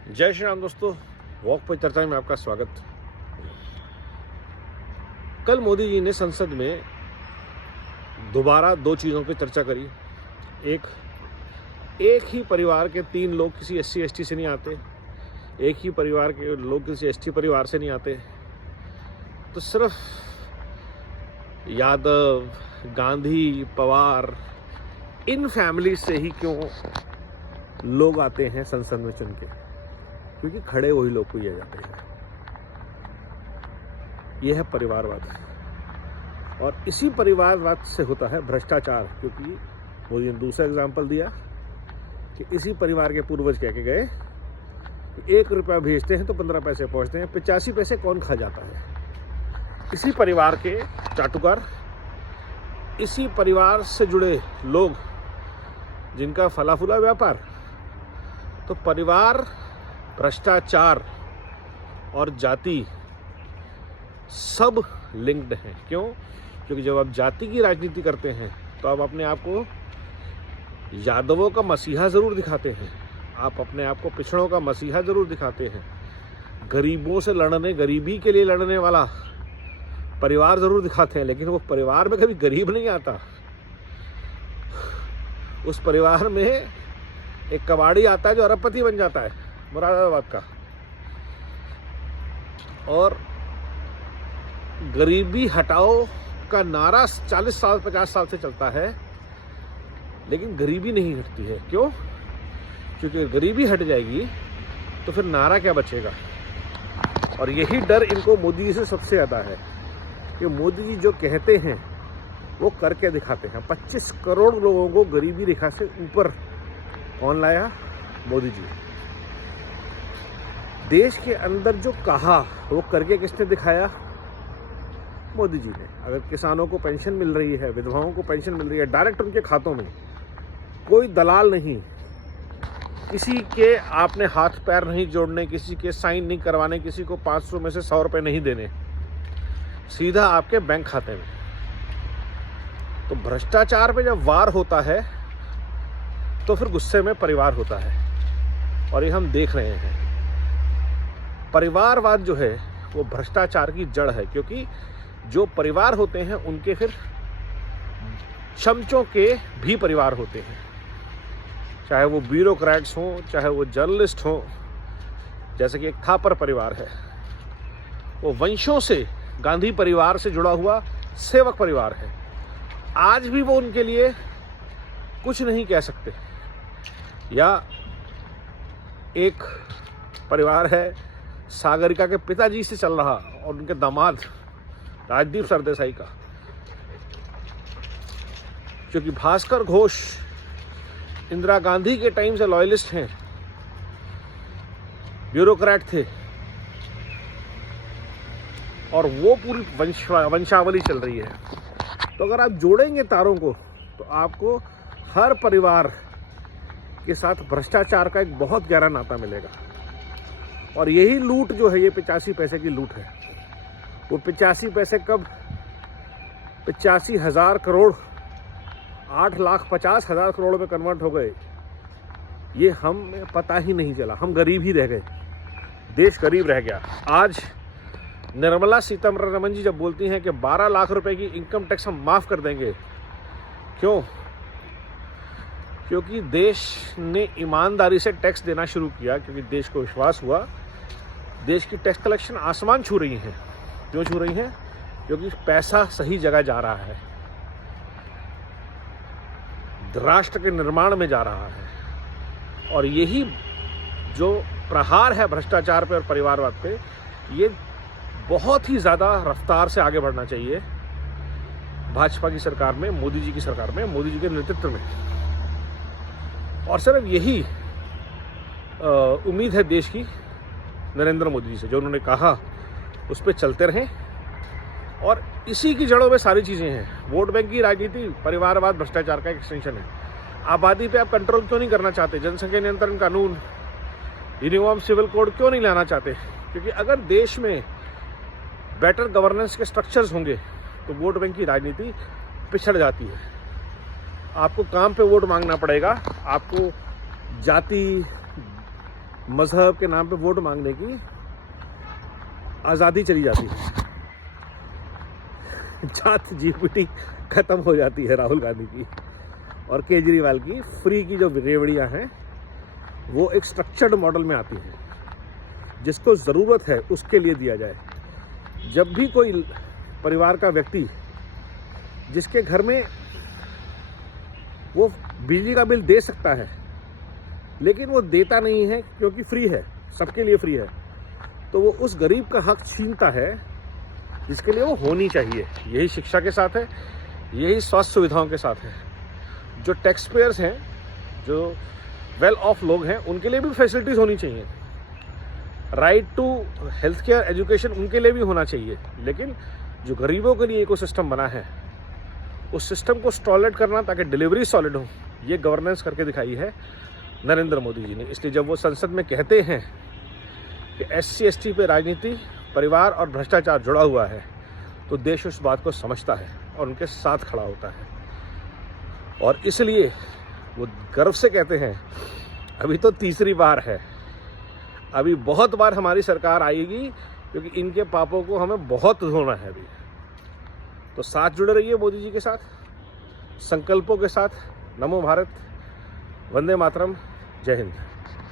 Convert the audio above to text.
जय श्री राम दोस्तों, वॉक पर चर्चा में आपका स्वागत। कल मोदी जी ने संसद में दोबारा दो चीज़ों पर चर्चा करी। एक ही परिवार के 3 लोग किसी SC ST से नहीं आते, एक ही परिवार के लोग किसी ST परिवार से नहीं आते। तो सिर्फ यादव, गांधी, पवार, इन फैमिली से ही क्यों लोग आते हैं संसद में चुन के? क्योंकि खड़े वही लोग किए जाते हैं। यह है परिवारवाद, और इसी परिवारवाद से होता है भ्रष्टाचार। क्योंकि मोदी ने दूसरा एग्जाम्पल दिया कि इसी परिवार के पूर्वज कह के गए कि 1 रुपया भेजते हैं तो 15 पैसे पहुंचते हैं, 85 पैसे कौन खा जाता है? इसी परिवार के चाटुकार, इसी परिवार से जुड़े लोग जिनका फला फूला व्यापार। तो परिवार, भ्रष्टाचार और जाति सब लिंक्ड हैं। क्यों? क्योंकि जब आप जाति की राजनीति करते हैं तो आप अपने आप को यादवों का मसीहा ज़रूर दिखाते हैं, आप अपने आप को पिछड़ों का मसीहा ज़रूर दिखाते हैं, गरीबों से लड़ने, गरीबी के लिए लड़ने वाला परिवार ज़रूर दिखाते हैं, लेकिन वो परिवार में कभी गरीब नहीं आता। उस परिवार में एक कबाड़ी आता है जो अरबपति बन जाता है, मुरादाबाद का। और गरीबी हटाओ का नारा 40 साल 50 साल से चलता है, लेकिन गरीबी नहीं हटती है। क्यों? क्योंकि गरीबी हट जाएगी तो फिर नारा क्या बचेगा। और यही डर इनको मोदी जी से सबसे ज़्यादा है कि मोदी जी जो कहते हैं वो करके दिखाते हैं। 25 करोड़ लोगों को गरीबी रेखा से ऊपर कौन लाया? मोदी जी। देश के अंदर जो कहा वो करके किसने दिखाया? मोदी जी ने। अगर किसानों को पेंशन मिल रही है, विधवाओं को पेंशन मिल रही है डायरेक्ट उनके खातों में, कोई दलाल नहीं, किसी के आपने हाथ पैर नहीं जोड़ने, किसी के साइन नहीं करवाने, किसी को 500 में से 100 रुपये नहीं देने, सीधा आपके बैंक खाते में। तो भ्रष्टाचार पे जब वार होता है तो फिर गुस्से में परिवार होता है, और ये हम देख रहे हैं। परिवारवाद जो है वो भ्रष्टाचार की जड़ है, क्योंकि जो परिवार होते हैं उनके फिर चमचों के भी परिवार होते हैं, चाहे वो ब्यूरोक्रेट्स हों, चाहे वो जर्नलिस्ट हों। जैसे कि एक थापर परिवार है, वो वंशों से गांधी परिवार से जुड़ा हुआ सेवक परिवार है। आज भी वो उनके लिए कुछ नहीं कह सकते। या एक परिवार है सागरिका के पिताजी से चल रहा, और उनके दामाद राजदीप सरदेसाई का, क्योंकि भास्कर घोष इंदिरा गांधी के टाइम से लॉयलिस्ट हैं, ब्यूरोक्रेट थे, और वो पूरी वंशावली चल रही है। तो अगर आप जोड़ेंगे तारों को तो आपको हर परिवार के साथ भ्रष्टाचार का एक बहुत गहरा नाता मिलेगा। और यही लूट जो है, ये 85 पैसे की लूट है। वो 85 पैसे कब 85,000 करोड़ 8,50,000 करोड़ में कन्वर्ट हो गए, ये हमें पता ही नहीं चला। हम गरीब ही रह गए, देश गरीब रह गया। आज निर्मला सीतारमण जी जब बोलती हैं कि 12 लाख रुपए की इनकम टैक्स हम माफ़ कर देंगे, क्यों? क्योंकि देश ने ईमानदारी से टैक्स देना शुरू किया, क्योंकि देश को विश्वास हुआ देश की टैक्स कलेक्शन आसमान छू रही हैं। क्यों छू रही हैं? क्योंकि पैसा सही जगह जा रहा है, राष्ट्र के निर्माण में जा रहा है। और यही जो प्रहार है भ्रष्टाचार पे और परिवारवाद पे, ये बहुत ही ज़्यादा रफ्तार से आगे बढ़ना चाहिए भाजपा की सरकार में, मोदी जी की सरकार में, मोदी जी के नेतृत्व में। और सिर्फ यही उम्मीद है देश की नरेंद्र मोदी जी से, जो उन्होंने कहा उस पर चलते रहें। और इसी की जड़ों में सारी चीज़ें हैं। वोट बैंक की राजनीति परिवारवाद भ्रष्टाचार का एक एक्सटेंशन है। आबादी पे आप कंट्रोल क्यों नहीं करना चाहते? जनसंख्या नियंत्रण कानून, यूनिफॉर्म सिविल कोड क्यों नहीं लाना चाहते? क्योंकि अगर देश में बेटर गवर्नेंस के स्ट्रक्चर्स होंगे तो वोट बैंक की राजनीति पिछड़ जाती है। आपको काम पे वोट मांगना पड़ेगा, आपको जाति, मजहब के नाम पे वोट मांगने की आज़ादी चली जाती है। जात जीपीटी खत्म हो जाती है राहुल गांधी की, और केजरीवाल की फ्री की जो रेवड़ियां हैं वो एक स्ट्रक्चर्ड मॉडल में आती हैं। जिसको ज़रूरत है उसके लिए दिया जाए। जब भी कोई परिवार का व्यक्ति जिसके घर में वो बिजली का बिल दे सकता है लेकिन वो देता नहीं है क्योंकि फ्री है, सबके लिए फ्री है, तो वो उस गरीब का हक छीनता है जिसके लिए वो होनी चाहिए। यही शिक्षा के साथ है, यही स्वास्थ्य सुविधाओं के साथ है। जो टैक्स पेयर्स हैं, जो वेल ऑफ लोग हैं, उनके लिए भी फैसिलिटीज़ होनी चाहिए। Right to health care, education उनके लिए भी होना चाहिए। लेकिन जो गरीबों के लिए इकोसिस्टम बना है उस सिस्टम को सॉलिड करना ताकि डिलीवरी सॉलिड हो, ये गवर्नेंस करके दिखाई है नरेंद्र मोदी जी ने। इसलिए जब वो संसद में कहते हैं कि SC/ST पे राजनीति, परिवार और भ्रष्टाचार जुड़ा हुआ है, तो देश उस बात को समझता है और उनके साथ खड़ा होता है। और इसलिए वो गर्व से कहते हैं अभी तो तीसरी बार है, अभी बहुत बार हमारी सरकार आएगी क्योंकि इनके पापों को हमें बहुत धोना है अभी। तो साथ जुड़े रहिए मोदी जी के साथ, संकल्पों के साथ। नमो भारत, वंदे मातरम, जय हिंद।